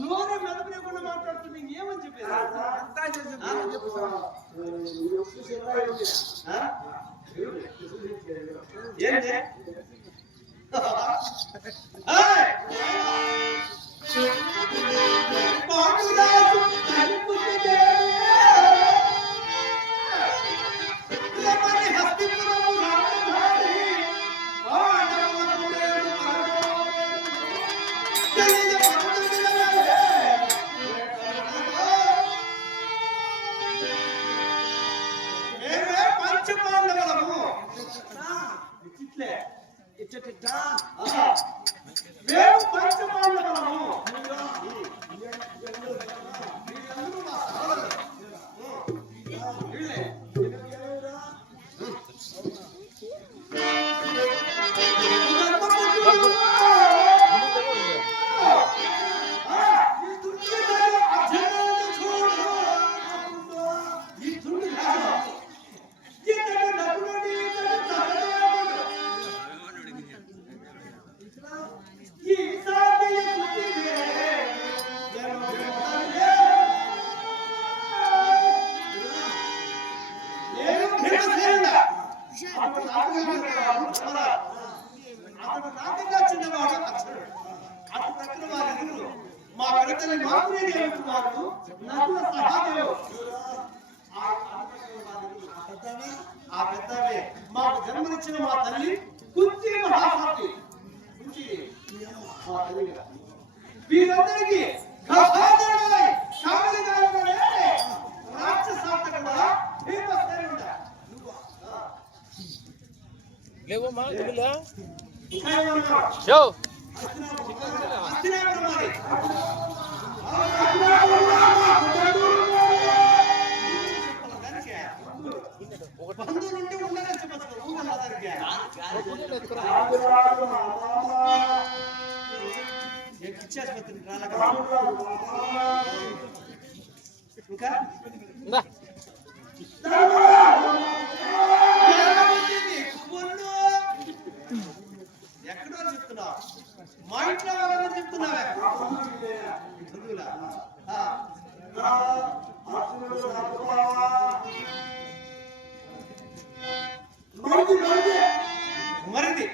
నోరు మెదపలేకుండా మాట్లాడుతుంది ఏమని చెప్పేది? ఆ? ఏంటి మేము పంచపాండవులము వీళ్ళే. మాత్రమే ఏమిటున్నారు నకుల సహాదేవు ఆ పెద్దవే ఆ పెద్దవే మాకు జన్మనిచ్చిన మా తల్లి కుంతి మహాసతి కుంతి మా తల్లి కదా. వీరందరికీ గర్భాధారుడై కావలిగానే రాక్షసాంతకుడా భీమసేనుడా. లేవమ్మా వెళ్ళా ఇంకా ఎక్కడో చెప్తున్నావు మా ఇంట్లో వాళ్ళని చెప్తున్నావే చదువులా ఆ. మరిది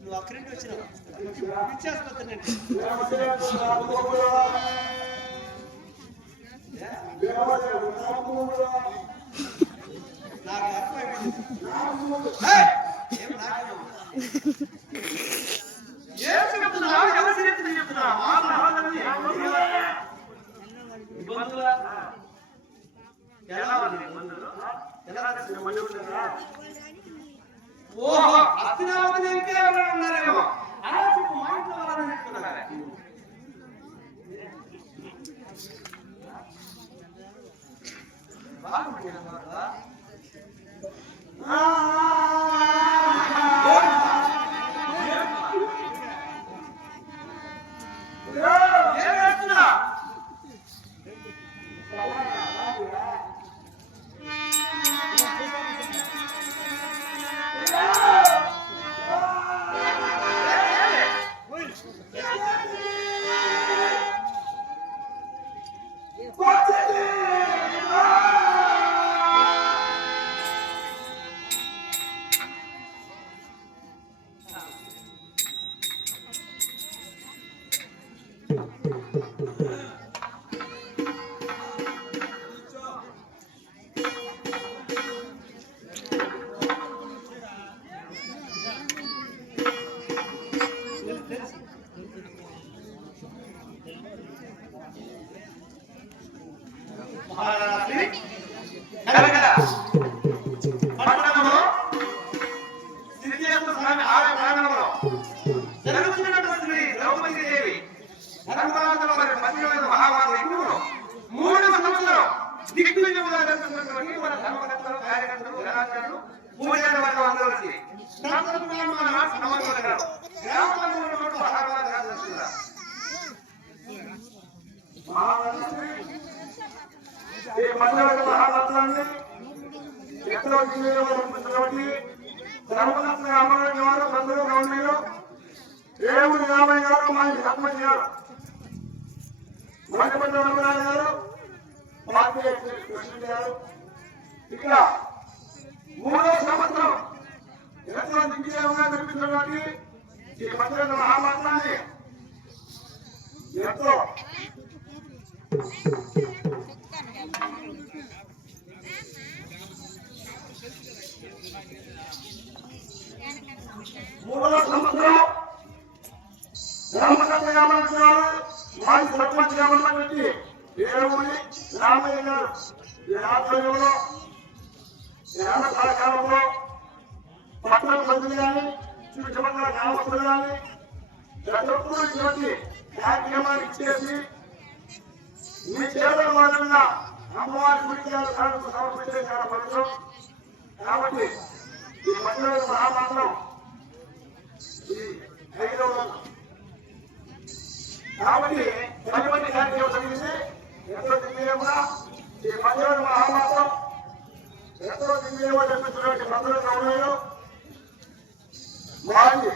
నువ్వు అక్కడి నుండి వచ్చినావు నాకు అర్థమైపోయింది ఓహో అస్తినావతి ఇంకా ఎవరైనా ఉన్నారేమో అలా చెప్పు మా ఇంట్లో వాళ్ళని చెప్తున్నారా బాగుంది కదా దివ్యమైనటువంటి ధర్మరత్న గారు బంధువు గౌరవీయులు ఏడుగురు రామయ్య గారు మా సర్పంచ్ గారు మణిపతి రమణారావు గారు పార్టీ అధ్యక్షుడు గారు ఇక్కడ మూడో సంవత్సరం ఎంతో దిగ్విజయంగా నిర్మించినటువంటి ఈ మందిర మహామంత్రాన్ని ఎంతో మూడో సంవత్సరం రామచంద్ర రామచంద్ర మాజీ సర్పంచ్గా ఉన్నటువంటి ఏడుగురి రామయ్య గారు ఆధ్వర్యంలో ఈ సహకారంలో పట్టణ ప్రజలు కానీ చుట్టుపక్కల గ్రామస్తులు కానీ ఇటువంటి కార్యక్రమాన్ని ఇచ్చేసి మీ చేతుల మూలంగా అమ్మవారి సమర్పించే చాలా పవిత్రం కాబట్టి ఈ మందిర మహామంత్రం ఐదవ కాబట్టి పది మంది కార్యక్రమం జరిగింది ఎంతో దివ్యంగా ఈ మందిర మహామాసం ఎంతో దివ్యంగా నిర్మించినటువంటి మందిర గౌరవులు మాజీ